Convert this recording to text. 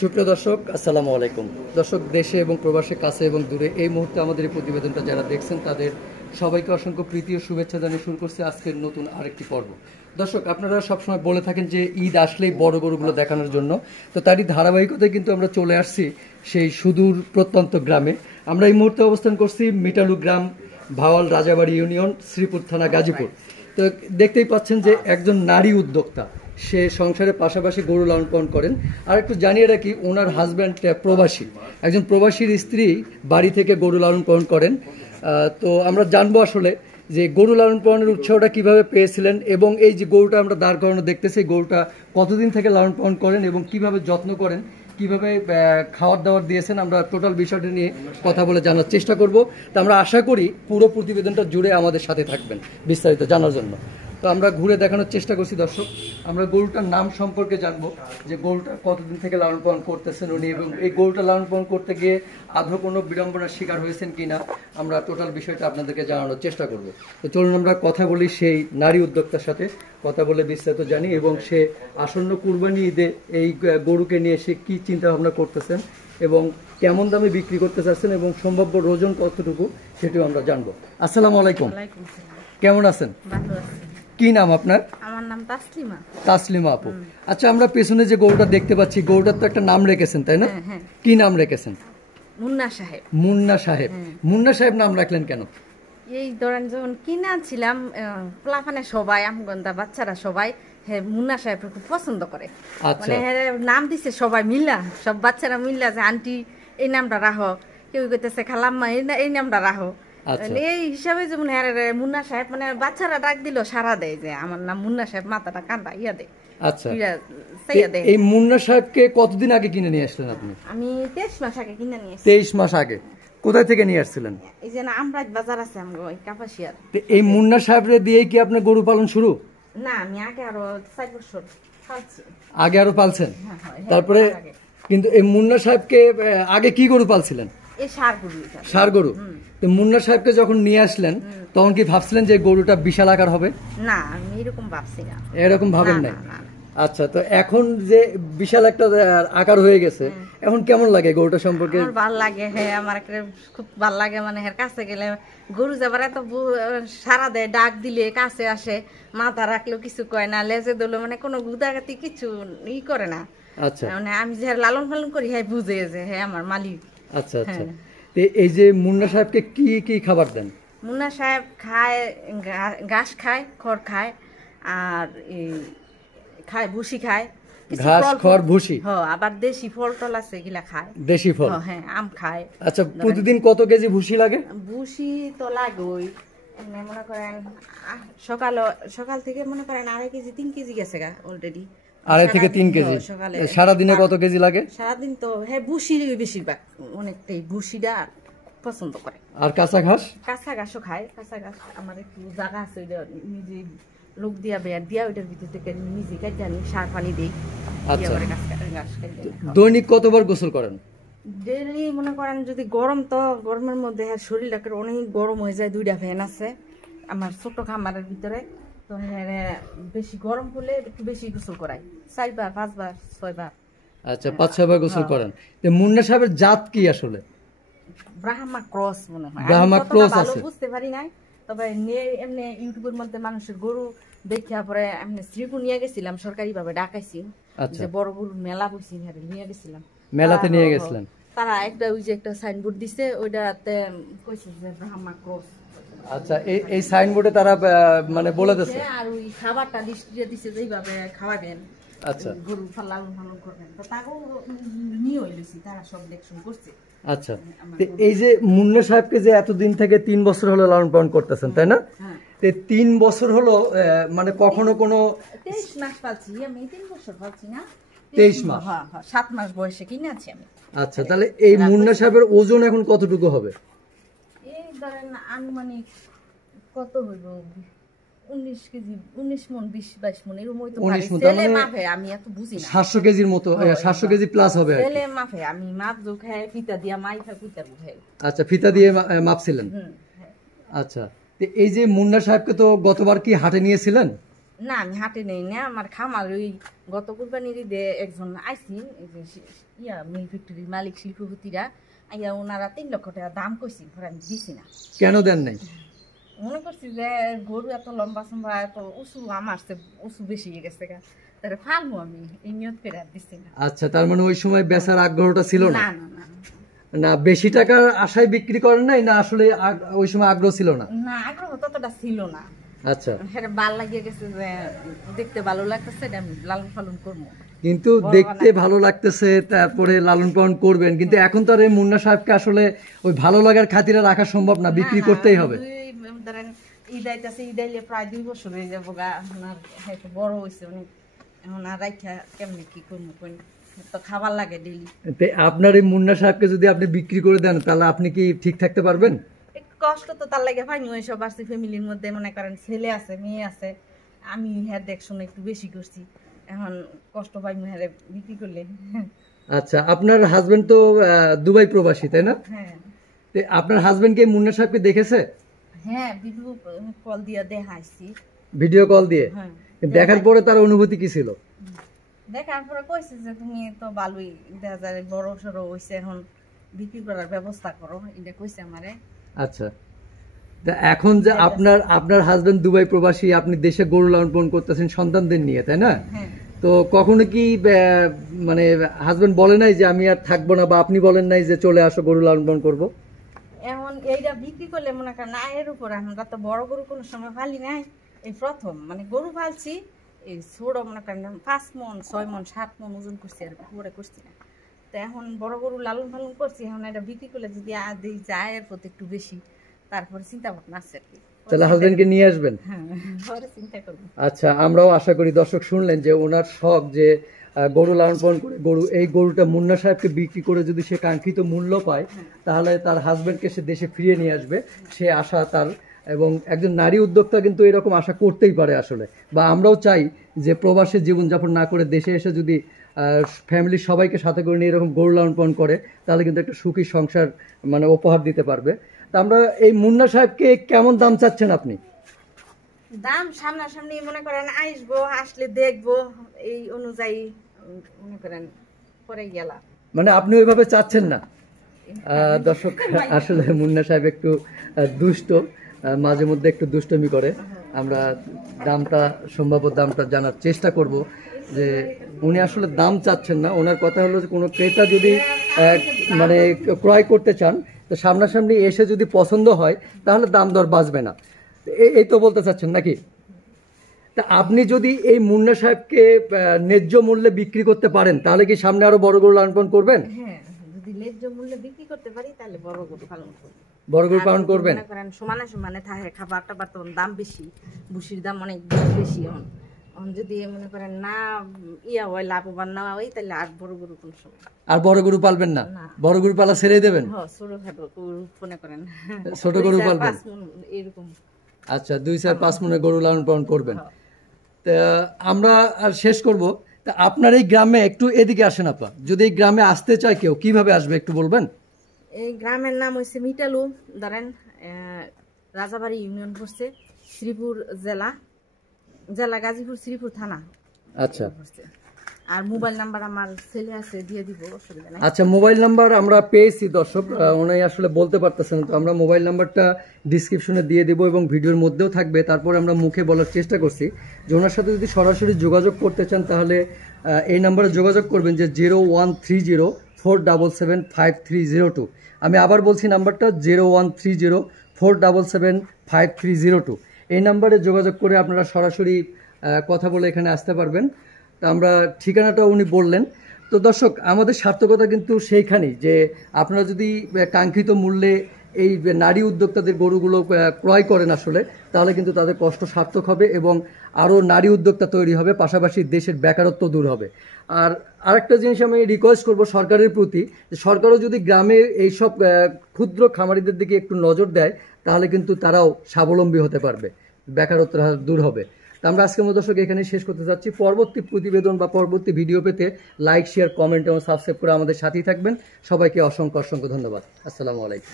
সুপ্রিয় দর্শক, আসসালামু আলাইকুম। দর্শক, দেশে এবং প্রবাসে, কাছে এবং দূরে এই মুহূর্তে আমাদের এই প্রতিবেদনটা যারা দেখছেন তাদের সবাইকে অসংখ্য প্রীতি ও শুভেচ্ছা জানিয়ে শুরু করছে আজকের নতুন আরেকটি পর্ব। দর্শক, আপনারা সবসময় বলে থাকেন যে ঈদ আসলেই বড় গরুগুলো দেখানোর জন্য, তো তারই ধারাবাহিকতায় কিন্তু আমরা চলে আসছি সেই সুদূর প্রত্যন্ত গ্রামে। আমরা এই মুহূর্তে অবস্থান করছি মিটালু গ্রাম, ভাওয়াল রাজাবাড়ি ইউনিয়ন, শ্রীপুর থানা, গাজীপুর। তো দেখতেই পাচ্ছেন যে একজন নারী উদ্যোক্তা, সে সংসারের পাশাপাশি গরু লালন পালন করেন। আর একটু জানিয়ে রাখি, ওনার হাজব্যান্ড প্রবাসী, একজন প্রবাসীর স্ত্রী বাড়ি থেকে গরু লালন পালন করেন। তো আমরা জানবো আসলে যে গরু লালন পালনের উৎসাহটা কিভাবে পেয়েছিলেন, এবং এই যে গরুটা আমরা দাঁড় করানো দেখতেছি, গরুটা কতদিন থেকে লালন পালন করেন এবং কিভাবে যত্ন করেন, কিভাবে খাবার দাবার দিয়েছেন, আমরা টোটাল বিষয়টা নিয়ে কথা বলে জানার চেষ্টা করব। তো আমরা আশা করি পুরো প্রতিবেদনটা জুড়ে আমাদের সাথে থাকবেন বিস্তারিত জানার জন্য। তো আমরা ঘুরে দেখানোর চেষ্টা করছি। দর্শক, আমরা গরুটার নাম সম্পর্কে জানবো, যে গরুটা কতদিন থেকে লালন পালন করতেছেন উনি, এবং এই গরুটা লালন পালন করতে গিয়ে আদৌ কোনো বিড়ম্বনার শিকার হয়েছেন কিনা, আমরা টোটাল বিষয়টা আপনাদেরকে জানানোর চেষ্টা করব। তো চলুন আমরা কথা বলি সেই নারী উদ্যোক্তার সাথে, কথা বলে বিস্তারিত জানি, এবং সে আসন্ন কুরবানি ঈদে এই গরুকে নিয়ে সে কী চিন্তা ভাবনা করতেছেন এবং কেমন দামে বিক্রি করতে চাচ্ছেন এবং সম্ভাব্য ওজন কতটুকু, সেটিও আমরা জানবো। আসসালামু আলাইকুম, কেমন আছেন? কি নাম আপনার? আমার নাম তাসলিমা। তাসলিমা আপু। আচ্ছা, আমরা পেছনে যে গরুটা দেখতে পাচ্ছি, গরুটার তো একটা নাম রেখেছেন, তাই না? কি নাম রেখেছেন? মুন্না সাহেব। মুন্না সাহেব। মুন্না সাহেব নাম রাখলেন কেন? এই ধরেন যখন কিনেছিলাম, প্লাফানে সবাই, আমগন্দা বাচ্চারা সবাই মুন্না সাহেব খুব পছন্দ করে, মানে নাম দিছে সবাই মিল্লা, সব বাচ্চারা মিল্লা, যে আন্টি এই নামটা রাখো, কেউ কইতেছে খালাম্মা এই নামটা রাখো। এই হিসাবে যেমন মুন্না সাহেব, মানে বাচ্চারা ডাক দিল সারা দেয় যে আমার নাম মুন্না সাহেব, মাথাটা কান্দা ইয়া দেয়। আচ্ছা, এই মুন্না সাহেবকে কতদিন আগে কিনে নিয়ে আসলেন আপনি? আমি 23 মাস আগে কিনে নিয়ে আসছি। 23 মাস আগে? কোথায় থেকে নিয়ে আসছিলেন? এই যে না, আমরাজ বাজার আছে আমগো কাপাসিয়ার। এই মুন্না সাহেবরে দিয়েই কি আপনার গরু পালন শুরু? না, আমি আগে আরো 4 বছর পালছি। আগে আরো পালছেন? তারপরে কিন্তু এই মুন্না সাহেবকে আগে কি গরু পালছিলেন? এই ষাঁড় গরু। ষাঁড় গরু। তো মুন্না সাহেবকে যখন নিয়ে আসলেন তখন কি ভাবছিলেন যে গরুটা বিশাল আকার হবে? না, আমি এরকম ভাবছি না। এরকম ভাবেন নাই? আচ্ছা, তো এখন যে বিশাল একটা আকার হয়ে গেছে, এখন কেমন লাগে গরুটা সম্পর্কে? আমার ভালো লাগে, হ্যাঁ, আমার খুব ভালো লাগে। মানে এর কাছে গেলে গরু যাবার এত সারা দেয়, ডাক দিলে কাছে আসে, মাথা রাখলেও কিছু কয় না, লেজে দিল, মানে কোনো গুদাগাতি কিছু ই করে না। আচ্ছা, মানে আমি যে লালন পালন করি, হ্যাঁ বুঝে যে হ্যাঁ আমার মালিক। আচ্ছা আচ্ছা। এই যে মুন্না সাহেবকে কি কি খাবার দেন? মুন্না সাহেব খায়, ঘাস খায়, খড় খায়, আর খায় ভুসি খায়, ঘাস খড় ভুসি। হ্যাঁ, আবার দেশি ফল টল আছে, এগুলা খায়। দেশি ফল? হ্যাঁ, আম খায়। আচ্ছা, প্রতিদিন কত কেজি ভুসি লাগে? ভুসি তো লাগে ওই মনে করেন সকাল থেকে মনে করেন 2.5 কেজি 3 কেজি গেছে গা অলরেডি। 2.5 থেকে 3 কেজি। সারাদিনে কত কেজি লাগে? সারাদিন তো হ্যাঁ ভুসি বেশিরভাগ, অনেকটাই ভুসিটা পছন্দ করে। আর কাঁচা ঘাস? কাঁচা ঘাসও খায়। কাঁচা ঘাস আমার একটু জায়গা আছে, নিজে লোক দিয়া বেয়ার দিয়া ওইটার ভিতর থেকে নিজে কাটে আনি, সার পানি দিই। আচ্ছা, দৈনিক কতবার গোসল করেন? ডেইলি মনে করেন যদি গরম, তো গরমের মধ্যে শরীরটাকে অনেক গরম হয়ে যায়। 2টা ফ্যান আছে আমার ছোট খামারের ভিতরে, তো হ্যাঁ বেশি গরম হলে একটু বেশি গোসল করাই, 4 বার 5 বার 6 বার। আচ্ছা, 5-6 বার গোসল করেন। মুন্না সাহেবের জাত কি আসলে? ব্রাহ্মা ক্রস মনে হয়। ব্রাহ্মা ক্রস আছে, বুঝতে পারি নাই, তবে এমনি ইউটিউবের মধ্যে মানুষের গরু দেখিয়া পরে এমনি শ্রীপুর নিয়ে গেছিলাম, সরকারি ভাবে ডাকাইছি, যে বড় গরু মেলা বসি নিয়ে গেছিলাম, মেলাতে নিয়ে গেছিলেন। তারা একটা ওই যে একটা সাইনবোর্ড দিছে, ওইটাতে কইছে যে ব্রাহ্মা ক্রস। আচ্ছা, এই সাইনবোর্ডে তারা মানে বলে দিয়েছে, আর ওই খাবারটা লিস্টে দিছে যেইভাবে খাওয়াবেন। আচ্ছা, গরু লালন পালন করবেন, তো তাকেও নিয়ে হইলেছি, তারা সব লেকশন করছে। আচ্ছা, এই যে মুন্না সাহেবকে যে এতদিন থেকে 3 বছর হলো লালন পালন করতেছেন, তাই না? 3 বছর হলো, মানে কখনো কোনো 23 মাস পালছি আমি, 3 বছর পালছি না, 23 মাস। হ্যাঁ, 7 মাস বয়সে কিনে আছি আমি। আচ্ছা, তাহলে এই মুন্না সাহেবের ওজন এখন কতটুকু হবে? এই ধরেন আনুমানিক কত হইব, 19 কেজি, 19 মণ, 20-22 মণ এরকম হইতো। ছেলে মাপে, আমি এত বুঝি না। 700 কেজির মতো, 700 কেজি প্লাস হবে। ছেলে মাপে, আমি মাপ জোখায় ফিতা দিয়া মাইফা ফিতা উঠাই। আচ্ছা, ফিতা দিয়ে মাপছিলেন? আচ্ছা, এই যে মুন্না সাহেবকে তো গতবার কি হাটে নিয়েছিলেন? না আমি হাটে নেই না, আমার খামার ওই গত কুরবানির ঈদে একজন আইসিন, এই যে ইয়া মিল ফ্যাক্টরির মালিক শিল্পপতিরা আইয়া, ওনারা 3 লক্ষ টাকা দাম কইছি, পরে আমি দিছি না। কেন দেন নাই? মনে করছি যে গরু এত লম্বা সম্বা এত উঁচু, আমার সে উঁচু বেশি হয়ে গেছে গা, তাহলে ফালবো আমি, এই নিয়ত করে আর দিছি না। আচ্ছা, তার মানে ওই সময় বেচার আগ্রহটা ছিল না? না না না না, বেশি টাকার আশায় বিক্রি করেন নাই, না আসলে ওই সময় আগ্রহ ছিল না? না, আগ্রহ ততটা ছিল না। আচ্ছা, হ্যাঁ, ভাল লাগিয়ে গেছে যে দেখতে ভালো লাগতেছে, এটা আমি লালন পালন করবো। কিন্তু দেখতে ভালো লাগতেছে, তারপরে লালন পালন করবেন, কিন্তু এখন তো আর এই মুন্না সাহেবকে আসলে ওই ভালো লাগার খাতিরে রাখা সম্ভব না, বিক্রি করতেই হবে। ধরেন ঈদ আইতাছে, ঈদ আইলে প্রায় 2 বছর হয়ে যাবো গা, আপনার হয়তো বড় হয়েছে অনেক, এখন আর রাইখা কেমনি কি করবো, তো খাবার লাগে ডেইলি। আপনার এই মুন্না সাহেবকে যদি আপনি বিক্রি করে দেন, তাহলে আপনি কি ঠিক থাকতে পারবেন? কষ্ট তো তার লাগে পাইনি, ওই সব আসছে ফ্যামিলির মধ্যে, মনে করেন ছেলে আছে মেয়ে আছে, আমি হ্যাঁ দেখশনে একটু বেশি করছি, এখন কষ্ট পাইনি হ্যাঁ বিক্রি করলে। আচ্ছা, আপনার হাজবেন্ড তো দুবাই প্রবাসী, তাই না? হ্যাঁ। আপনার হাজবেন্ড কি মুন্না সাহেবকে দেখেছে? হ্যাঁ, ভিডিও কল দিয়ে দেখাইছি। ভিডিও কল দিয়ে? হ্যাঁ। দেখার পরে তার অনুভূতি কি ছিল? দেখার পরে কইছে যে তুমি তো ভালোই, দেখা যায় বড় সড়ো হইছে, এখন বিক্রি করার ব্যবস্থা করো, এটা কইছে আমারে। আচ্ছা, এখন যে আপনার হাজবেন্ড দুবাই প্রবাসী, আপনি দেশে গরু লালন পালন করতেছেন সন্তানদের নিয়ে, তাই না? তো কখনো কি মানে হাজবেন্ড বলে নাই যে আমি আর থাকবো না, বা আপনি বলেন নাই যে চলে আসো গরু লালন পালন করবো? এখন এইটা বিক্রি করলে মনে করেন আয়ের উপর, আমরা তো বড় গরু কোনো সময় পালি নাই, এই প্রথম মানে গরু পালছি, এই ছোট মনে করেন 5 মণ 6 মণ 7 মণ ওজন করছি, আর পরে করছি না। তো এখন বড় গরু লালন পালন করছি, এখন এটা বিক্রি করলে যদি আয়ের প্রতি একটু বেশি, তারপরে চিন্তা ভাবনা আছে আর কি। তাহলে হাজবেন্ডকে নিয়ে আসবেন? হ্যাঁ, পরে চিন্তা করবো। আচ্ছা, আমরাও আশা করি, দর্শক শুনলেন যে ওনার শখ যে গরু লালন পালন করে এই গরুটা মুন্না সাহেবকে বিক্রি করে যদি সে কাঙ্ক্ষিত মূল্য পায়, তাহলে তার হাজবেন্ডকে সে দেশে ফিরিয়ে নিয়ে আসবে, সে আশা তার। এবং একজন নারী উদ্যোক্তা কিন্তু এরকম আশা করতেই পারে আসলে, বা আমরাও চাই যে প্রবাসে জীবনযাপন না করে দেশে এসে যদি ফ্যামিলির সবাইকে সাথে করে নিয়ে এরকম গরু লালন পালন করে, তাহলে কিন্তু একটা সুখী সংসার মানে উপহার দিতে পারবে। তা আমরা এই মুন্না সাহেবকে কেমন দাম চাচ্ছেন আপনি? দাম সামনাসামনি মনে করেন আসবো, আসলে দেখবো, এই অনুযায়ী মনে করেন পরে গেলা, মানে আপনি ওইভাবে চাচ্ছেন না? দর্শক, আসলে মুন্না সাহেব একটু দুষ্ট, মাঝে মধ্যে একটু দুষ্টমি করে। আমরা দামটা, সম্ভাব্য দামটা জানার চেষ্টা করব, যে উনি আসলে দাম চাচ্ছেন না। ওনার কথা হলো যে কোনো ক্রেতা যদি মানে ক্রয় করতে চান, তো সামনাসামনি এসে যদি পছন্দ হয়, তাহলে দাম দর বাঁচবে না, এই তো বলতে চাচ্ছেন নাকি? তা আপনি যদি এই মুন্না সাহেবকে ন্যায্য মূল্যে বিক্রি করতে পারেন, তাহলে কি সামনে আরো বড় গরু লালন পালন করবেন? হ্যাঁ, যদি ন্যায্য মূল্যে বিক্রি করতে পারি, তাহলে বড় গরু পালন করব। বড় গরু পালন করবেন? মনে করেন সমানে সমানে থাকে, খাবার টাবার তো দাম বেশি, ভুসির দাম অনেক বেশি, এখন যদি মনে করেন না ইয়া হয়, লাভবান না হয়, তাহলে আর বড় গরু কোন সময় আর বড় গরু পালবেন না? বড় গরু পালা ছেড়ে দেবেন? হ্যাঁ, ছোটখাটো গরু মনে করেন ছোট গরু পালবেন এরকম। আচ্ছা, 2-4-5 মনে গরু লালন পালন করবেন। তা আমরা আর শেষ করব। তা আপনার এই গ্রামে একটু এদিকে আসেন আপা, যদি এই গ্রামে আসতে চায় কেউ, কিভাবে আসবে একটু বলবেন? এই গ্রামের নাম হচ্ছে মিটালু, ধরেন রাজাবাড়ি ইউনিয়ন পড়ছে, শ্রীপুর জেলা, গাজীপুর শ্রীপুর থানা। আচ্ছা, আর মোবাইল নাম্বার আমার ছেলে আছে, দিয়ে দিব, অসুবিধা নাই। আচ্ছা, মোবাইল নাম্বার আমরা পেয়েছি দর্শক, উনি আসলে বলতে পারতেছেন, তো আমরা মোবাইল নাম্বারটা ডিসক্রিপশনে দিয়ে দিব এবং ভিডিওর মধ্যেও থাকবে। তারপর আমরা মুখে বলার চেষ্টা করছি যে ওনার সাথে যদি সরাসরি যোগাযোগ করতে চান, তাহলে এই নাম্বারে যোগাযোগ করবেন, যে 013047753002। আমি আবার বলছি নাম্বারটা 013047753002। এই নাম্বারে যোগাযোগ করে আপনারা সরাসরি কথা বলে এখানে আসতে পারবেন। তা আমরা ঠিকানাটা উনি বললেন। তো দর্শক, আমাদের সার্থকতা কিন্তু সেইখানেই, যে আপনারা যদি কাঙ্ক্ষিত মূল্যে এই নারী উদ্যোক্তাদের গরুগুলো ক্রয় করেন আসলে, তাহলে কিন্তু তাদের কষ্ট সার্থক হবে এবং আরও নারী উদ্যোক্তা তৈরি হবে, পাশাপাশি দেশের বেকারত্ব দূর হবে। আর আরেকটা জিনিস আমি রিকোয়েস্ট করব সরকারের প্রতি, যে সরকারও যদি গ্রামে এইসব ক্ষুদ্র খামারিদের দিকে একটু নজর দেয়, তাহলে কিন্তু তারাও স্বাবলম্বী হতে পারবে, বেকারত্ব দূর হবে। তা আমরা আজকের মতো দর্শক এখানে শেষ করতে যাচ্ছি। পরবর্তী প্রতিবেদন বা পরবর্তী ভিডিও পেতে লাইক, শেয়ার, কমেন্ট এবং সাবস্ক্রাইব করে আমাদের সাথেই থাকবেন। সবাইকে অসংখ্য ধন্যবাদ। আসসালামু আলাইকুম।